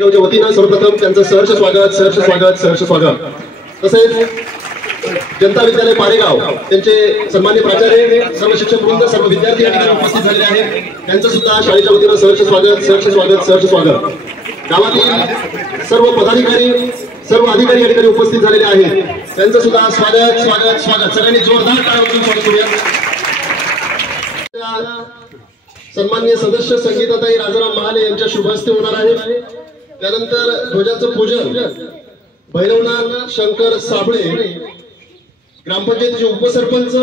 गावच्या वतीनं सर्वप्रथम त्यांचं सहर्ष स्वागत तसेच जनता विद्यालय पारेगाव त्यांचे सन्मान्य प्राचार्य, सर्व शिक्षक वृंद, सर्व विद्यार्थी या ठिकाणी उपस्थित झालेले आहेत. त्यांचं सुद्धा शाळेच्या वतीनं सहर्ष स्वागत. गावातील सर्व पदाधिकारी, सर्व अधिकारी या ठिकाणी उपस्थित झालेले आहेत. त्यांचं सुद्धा स्वागत. सगळ्यांनी जोरदार टाळ्या वाजवून स्वागत करूया. सन्माननीय सदस्य संगीताताई राजाराम महाले यांच्या शुभ हस्ते होणार आहे. त्यानंतर ध्वजाचं पूजन भैरवनाथ शंकर साबळे ग्रामपंचायतीचे उपसरपंच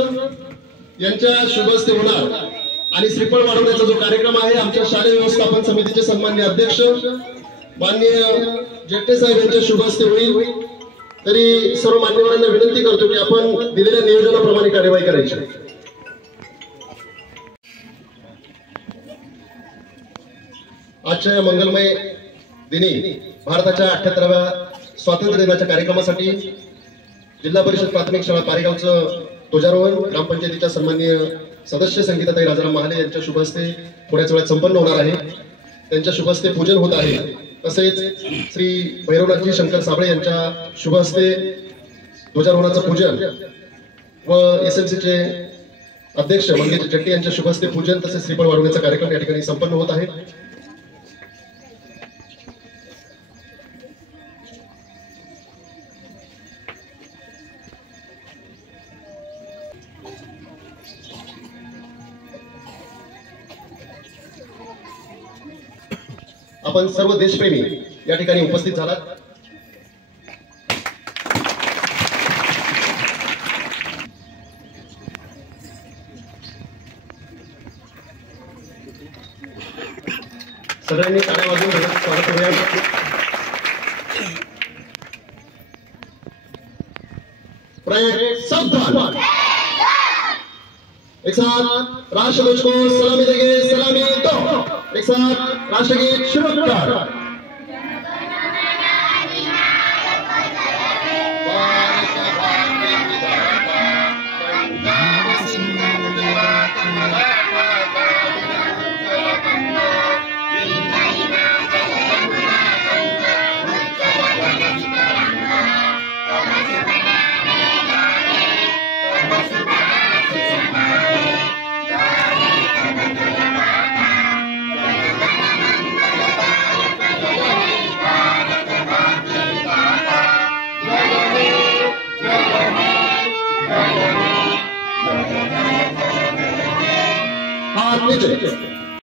यांच्या शुभ हस्ते होणार आणि श्रीफळ वाढवण्याचा जो कार्यक्रम आहे आमच्या शालेय व्यवस्थापन समितीचे सन्माननीय अध्यक्ष माननीय जेट्टे साहेब यांच्या शुभ हस्ते होईल. तरी सर्व मान्यवरांना विनंती करतो की आपण दिलेल्या नियोजनाप्रमाणे कार्यवाही करायची. आजच्या या मंगलमय दिनी भारताच्या 78व्या स्वातंत्र्य दिनाच्या कार्यक्रमासाठी जिल्हा परिषद प्राथमिक शाळा पारेगावचं ध्वजारोहण ग्रामपंचायतीच्या सन्माननीय सदस्य संगीताताई राजाराम महाले यांच्या शुभ हस्ते थोड्याच वेळात संपन्न होणार आहे. त्यांच्या शुभ हस्ते पूजन होत आहे. तसेच श्री भैरवनाथजी शंकर साबळे यांच्या शुभ हस्ते ध्वजारोहणाचं पूजन व एसएमसीचे अध्यक्ष मंगेश जट्टी यांच्या शुभ हस्ते पूजन तसेच श्रीफळ वाढवण्याचा कार्यक्रम या ठिकाणी संपन्न होत आहे. आपण सर्व देशप्रेमी या ठिकाणी उपस्थित झालात. सगळ्यांनी टाळ्या वाजवून स्वागत करूया. सावधान, एक साथ राष्ट्रध्वज को सलामी देंगे. सलामी दो. एक साथ राष्ट्रगीत शुरू कर. नीचे